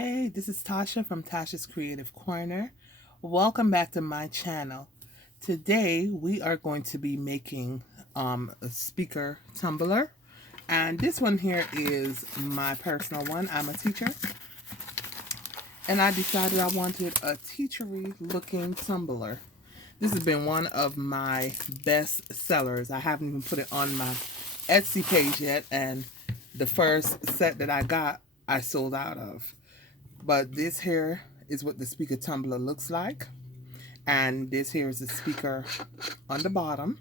Hey, this is Tasha from Tasha's Creative Corner. Welcome back to my channel. Today we are going to be making a speaker tumbler, and this one here is my personal one. I'm a teacher, and I decided I wanted a teachery looking tumbler. This has been one of my best sellers. I haven't even put it on my Etsy page yet, and the first set that I got I sold out of. But this here is what the speaker tumbler looks like. And this here is the speaker on the bottom.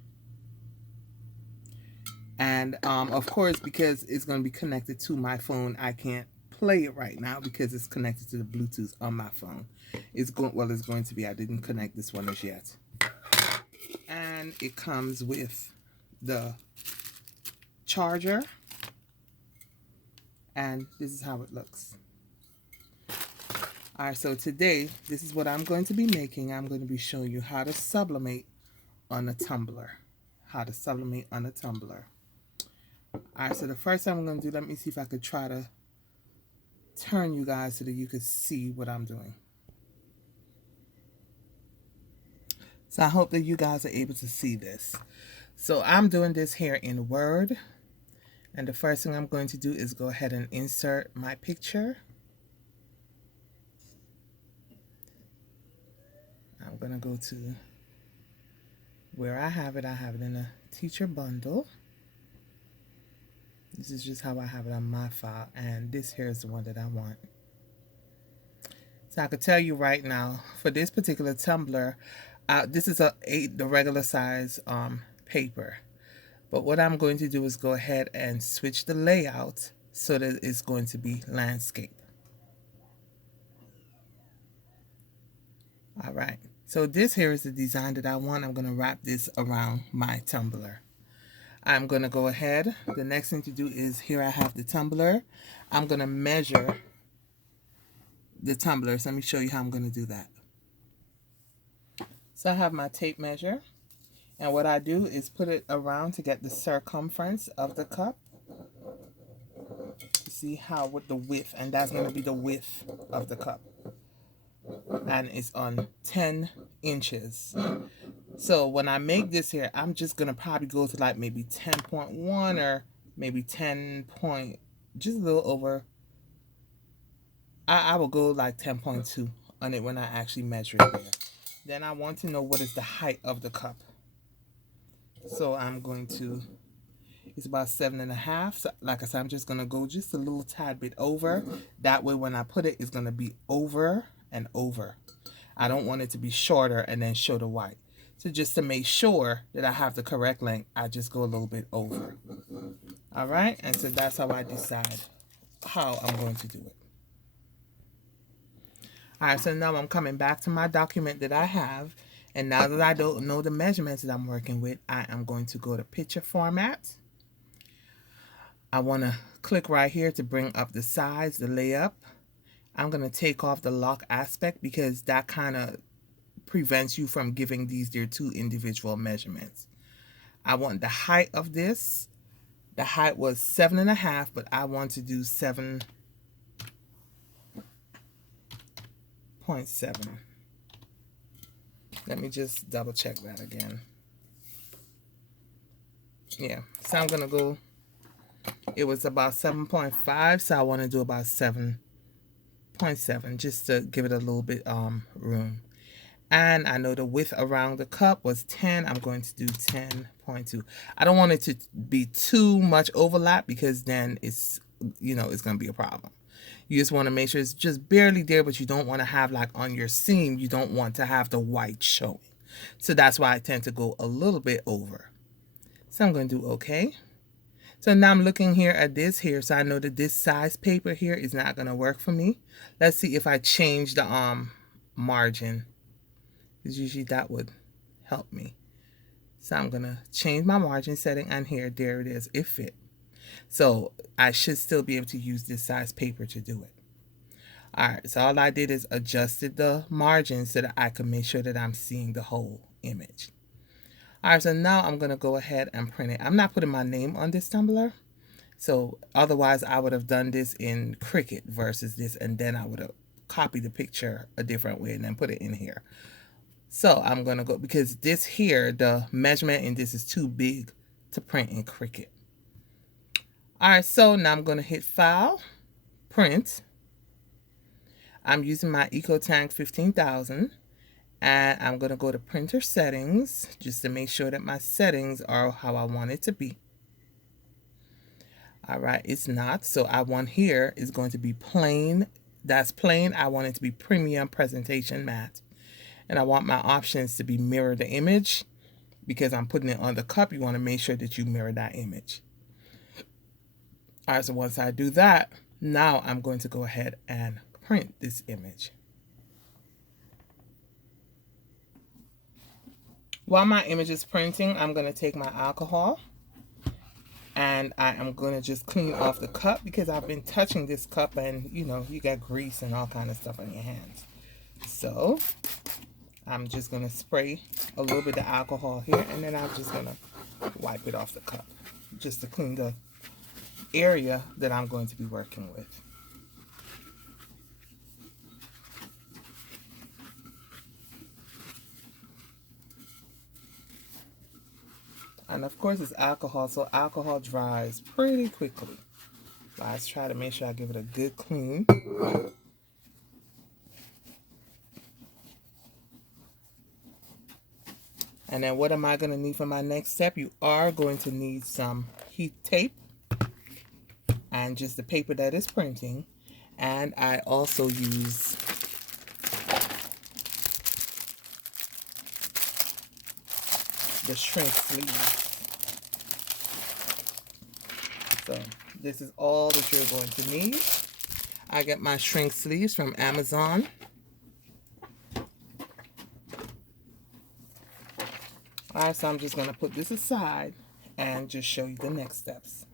And of course, because it's going to be connected to my phone, I can't play it right now because it's connected to the Bluetooth on my phone. It's going to be. I didn't connect this one as yet. And it comes with the charger. And this is how it looks. Alright, so today, this is what I'm going to be making. I'm going to be showing you how to sublimate on a tumbler. How to sublimate on a tumbler. Alright, so the first thing I'm going to do, let me see if I could try to turn you guys so that you could see what I'm doing. So I hope that you guys are able to see this. So I'm doing this here in Word. And the first thing I'm going to do is go ahead and insert my picture. I'm going to go to where I have it in a teacher bundle. This is just how I have it on my file, and this here is the one that I want. So I could tell you right now, for this particular tumbler, this is the regular size paper. But what I'm going to do is go ahead and switch the layout so that it's going to be landscape. All right. So this here is the design that I want. I'm going to wrap this around my tumbler. I'm going to go ahead. The next thing to do is here I have the tumbler. I'm going to measure the tumbler. So let me show you how I'm going to do that. So I have my tape measure. And what I do is put it around to get the circumference of the cup. See how with the width, and that's going to be the width of the cup. And it's on 10 inches. So when I make this here, I'm just going to probably go to like maybe 10.1 or maybe 10 point, just a little over. I will go like 10.2 on it when I actually measure it there. Then I want to know what is the height of the cup. So I'm going to, it's about 7.5. So like I said, I'm just going to go just a little tad bit over. That way when I put it, it's going to be over and over. I don't want it to be shorter and then show the white. So just to make sure that I have the correct length, I just go a little bit over. All right, and so that's how I decide how I'm going to do it. All right, so now I'm coming back to my document that I have, and now that I don't know the measurements that I'm working with, I am going to go to picture format. I want to click right here to bring up the size, the layup. I'm going to take off the lock aspect because that kind of prevents you from giving these their two individual measurements. I want the height of this. The height was 7.5, but I want to do 7.7. Let me just double check that again. Yeah, so I'm going to go, it was about 7.5, so I want to do about 7.7 just to give it a little bit room. And I know the width around the cup was 10. I'm going to do 10.2. I don't want it to be too much overlap because then it's, it's going to be a problem. You just want to make sure it's just barely there, but you don't want to have like on your seam, you don't want to have the white showing. So that's why I tend to go a little bit over. So I'm going to do okay. So now I'm looking here at this here. So I know that this size paper here is not going to work for me. Let's see if I change the margin. Because usually that would help me. So I'm going to change my margin setting, and here, there it is. It fit. So I should still be able to use this size paper to do it. All right, so all I did is adjusted the margin so that I can make sure that I'm seeing the whole image. All right, so now I'm going to go ahead and print it. I'm not putting my name on this tumbler. So otherwise I would have done this in Cricut versus this, and then I would have copied the picture a different way and then put it in here. So I'm going to go, because this here, the measurement in this is too big to print in Cricut. All right, so now I'm going to hit File, Print. I'm using my EcoTank 15,000, and I'm going to go to Printer Settings just to make sure that my settings are how I want it to be. All right, it's not. So I want here is going to be plain. That's plain. I want it to be Premium Presentation Matte. And I want my options to be mirror the image, because I'm putting it on the cup. You want to make sure that you mirror that image. All right, so once I do that, now I'm going to go ahead and print this image. While my image is printing, I'm going to take my alcohol and I am going to just clean off the cup, because I've been touching this cup and you know, you got grease and all kind of stuff on your hands. So I'm just going to spray a little bit of alcohol here, and then I'm just going to wipe it off the cup just to clean the area that I'm going to be working with. And of course it's alcohol, so alcohol dries pretty quickly. Let's try to make sure I give it a good clean. And then what am I going to need for my next step? You are going to need some heat tape and just the paper that is printing. And I also use the shrink sleeve. So this is all that you're going to need. I get my shrink sleeves from Amazon. Alright, so I'm just going to put this aside and just show you the next steps.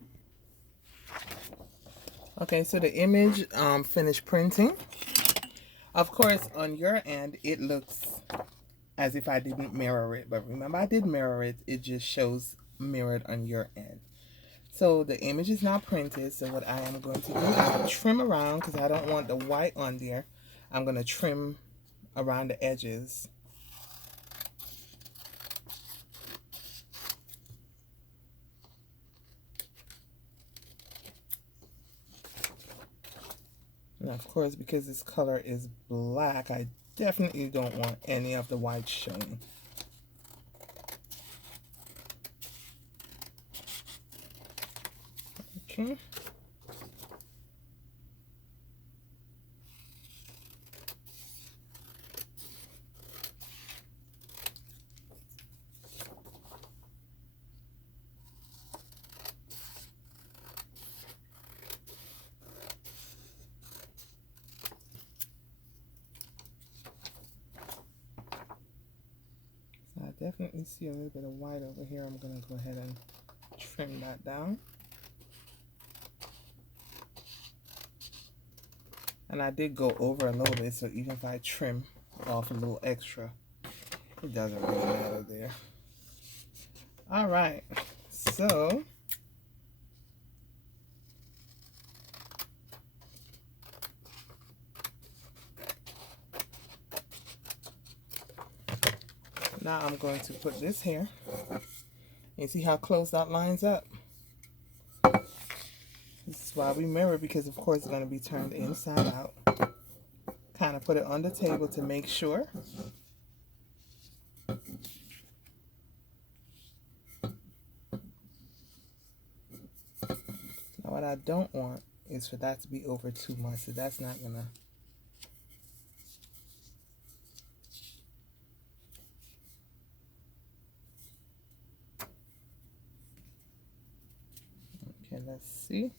Okay, so the image finished printing. Of course, on your end, it looks as if I didn't mirror it. But remember, I did mirror it. It just shows mirrored on your end. So the image is now printed. So what I am going to do, I'm going to trim around because I don't want the white on there. I'm going to trim around the edges. And of course, because this color is black, I definitely don't want any of the white showing. Okay. I definitely see a little bit of white over here. I'm going to go ahead and trim that down. And I did go over a little bit, so even if I trim off a little extra, it doesn't really matter there. All right, so now I'm going to put this here. You see how close that lines up? This is why we mirror, because of course it's going to be turned inside out. Kind of put it on the table to make sure. Now what I don't want is for that to be over too much, so that's not going to... Okay, let's see.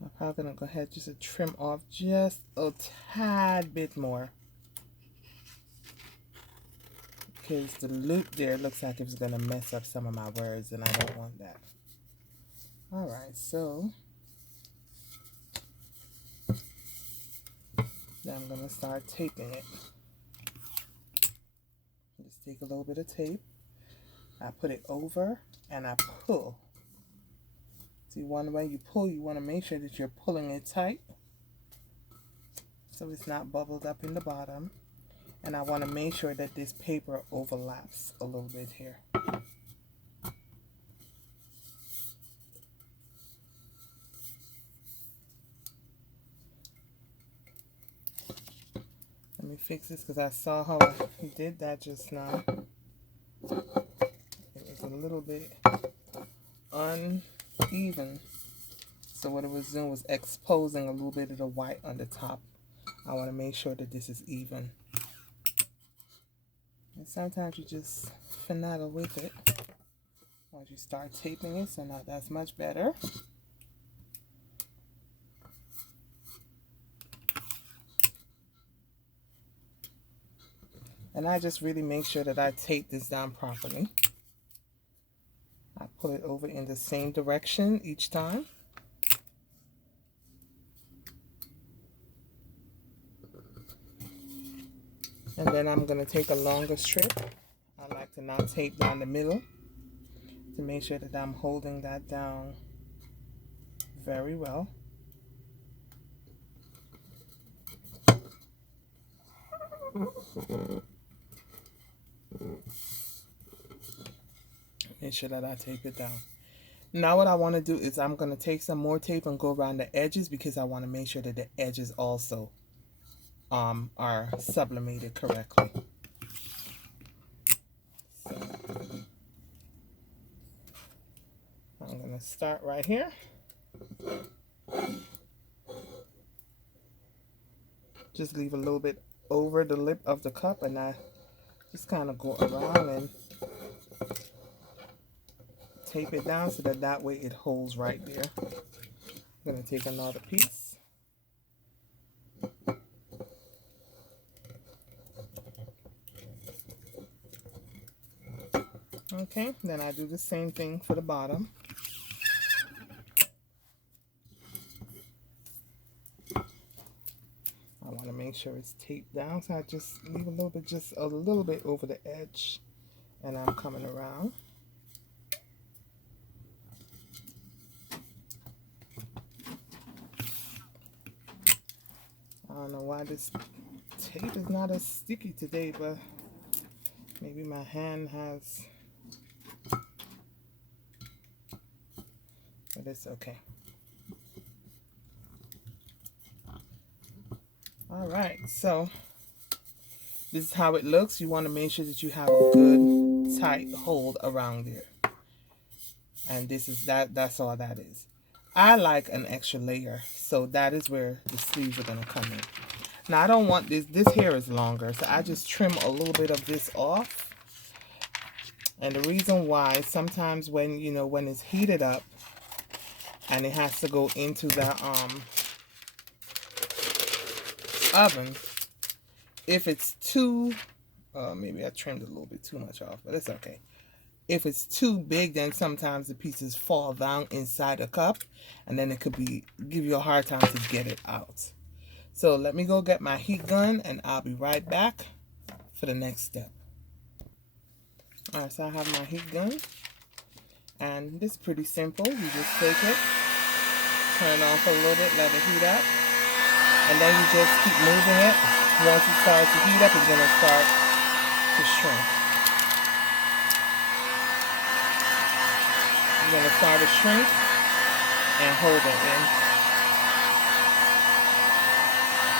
I'm probably going to go ahead just to trim off just a tad bit more, because the loop there looks like it's going to mess up some of my words, and I don't want that. All right, so now I'm going to start taping it. Just take a little bit of tape. I put it over and I pull. See, one way you pull, you want to make sure that you're pulling it tight so it's not bubbled up in the bottom. And I want to make sure that this paper overlaps a little bit here. Let me fix this because I saw how I did that just now. It was a little bit uneven. So what it was doing was exposing a little bit of the white on the top. I want to make sure that this is even. And sometimes you just finagle with it once you start taping it. So now that's much better. And I just really make sure that I tape this down properly. I pull it over in the same direction each time. And then I'm going to take a longer strip. I like to now tape down the middle to make sure that I'm holding that down very well. Make sure that I tape it down. Now what I want to do is I'm going to take some more tape and go around the edges because I want to make sure that the edges also are sublimated correctly. So I'm going to start right here. Just leave a little bit over the lip of the cup and I just kind of go around and tape it down so that that way it holds right there. I'm going to take another piece. Okay, then I do the same thing for the bottom. I want to make sure it's taped down, so I just leave a little bit, just a little bit over the edge, and I'm coming around. I don't know why this tape is not as sticky today, but maybe my hand has, but it's okay. All right, so this is how it looks. You want to make sure that you have a good tight hold around there. And this is that's all that is. I like an extra layer, so that is where the sleeves are going to come in. Now I don't want this hair is longer, so I just trim a little bit of this off. And the reason why, sometimes when when it's heated up and it has to go into the oven, if it's too maybe I trimmed a little bit too much off, but it's okay. If it's too big, then sometimes the pieces fall down inside the cup and then it could give you a hard time to get it out. So let me go get my heat gun and I'll be right back for the next step. Alright, so I have my heat gun and this is pretty simple. You just take it, turn it on for a little bit, let it heat up, and then you just keep moving it. Once it starts to heat up, it's going to start to shrink. You're going to start to shrink and hold it in.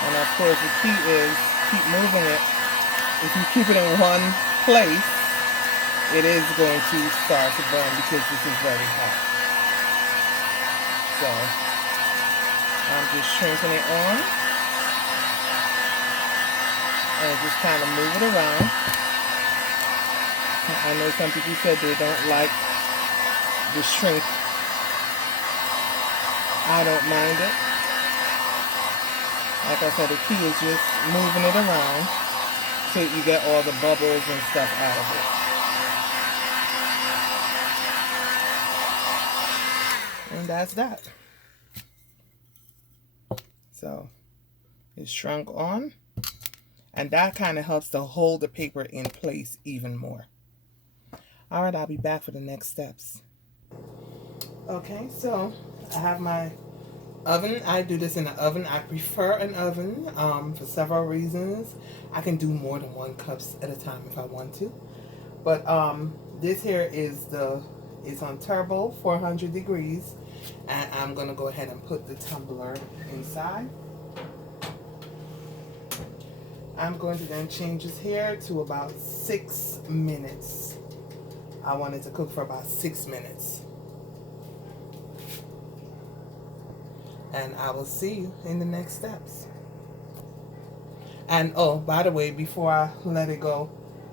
And of course the key is keep moving it. If you keep it in one place, it is going to start to burn because this is very hot. So I'm just shrinking it on and just kind of move it around. I know some people said they don't like the shrink. I don't mind it. Like I said, the key is just moving it around so you get all the bubbles and stuff out of it. And that's that. So it's shrunk on. And that kind of helps to hold the paper in place even more. All right, I'll be back for the next steps. Okay, so I have my oven. I do this in an oven. I prefer an oven for several reasons. I can do more than 1 cups at a time if I want to. But this here is it's on turbo 400 degrees, and I'm gonna go ahead and put the tumbler inside. I'm going to then change this here to about 6 minutes. I want it to cook for about 6 minutes. And I will see you in the next steps. And oh, by the way, before I let it go,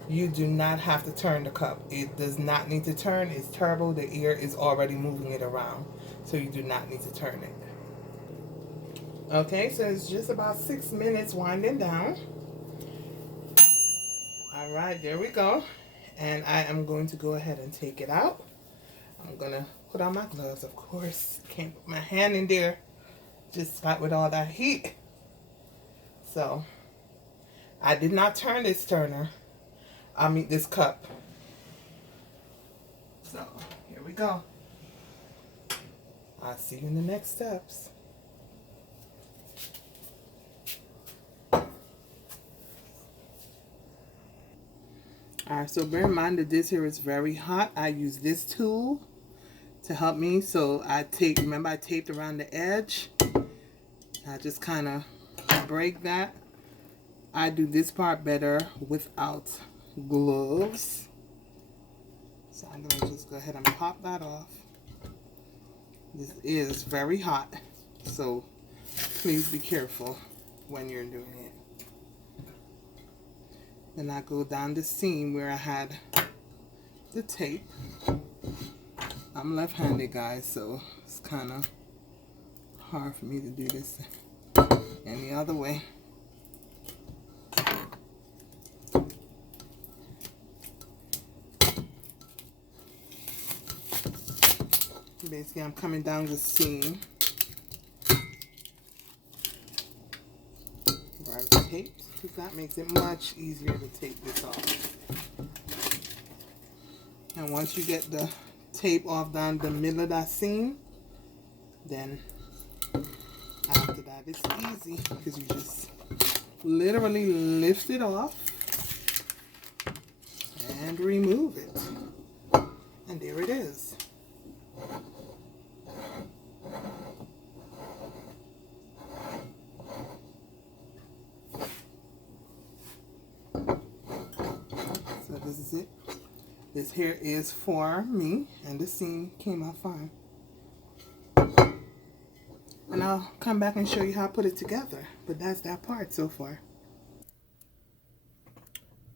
you do not have to turn the cup. It does not need to turn. It's turbo. The air is already moving it around. So you do not need to turn it. Okay, so it's just about 6 minutes winding down. All right, there we go. And I am going to go ahead and take it out. I'm going to put on my gloves, of course. Can't put my hand in there just right with all that heat. So I did not turn this this cup. So here we go. I'll see you in the next steps. Alright, so bear in mind that this here is very hot. I use this tool to help me. So remember I taped around the edge. I just kind of break that. I do this part better without gloves. So I'm going to just go ahead and pop that off. This is very hot, so please be careful when you're doing it. Then I go down the seam where I had the tape. I'm left-handed, guys, so it's kind of hard for me to do this any other way. Basically, I'm coming down the seam where I've taped, because that makes it much easier to tape this off. And once you get the tape off down the middle of that seam, then after that it's easy, because you just literally lift it off and remove it. And there it is. So this is it. This here is for me, and the seam came out fine. And I'll come back and show you how I put it together. But that's that part so far.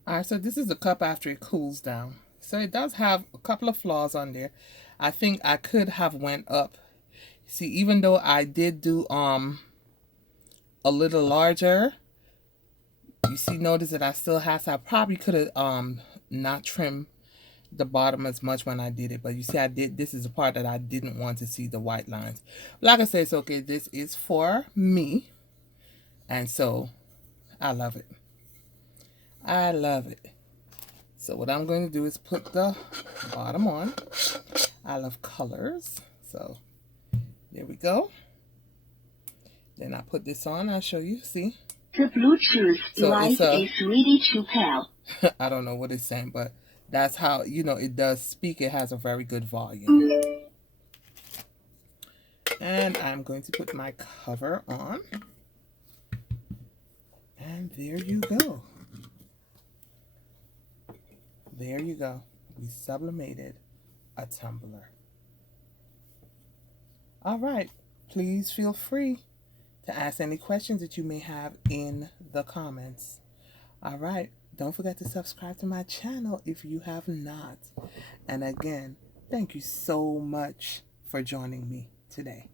Alright, so this is the cup after it cools down. So it does have a couple of flaws on there. I think I could have went up. See, even though I did do a little larger, you see, notice that I still have, so I probably could have not trimmed the bottom as much when I did it. But you see, I did, this is the part that I didn't want to see the white lines. Like I said, it's okay. This is for me. And so I love it. I love it. So what I'm going to do is put the bottom on. I love colors. So there we go. Then I put this on. I'll show you. See? The Bluetooth device is ready to pair. I don't know what it's saying, but that's how, you know, it does speak. It has a very good volume. And I'm going to put my cover on. And there you go. There you go. We sublimated a tumbler. All right. Please feel free to ask any questions that you may have in the comments. All right. Don't forget to subscribe to my channel if you have not. And again, thank you so much for joining me today.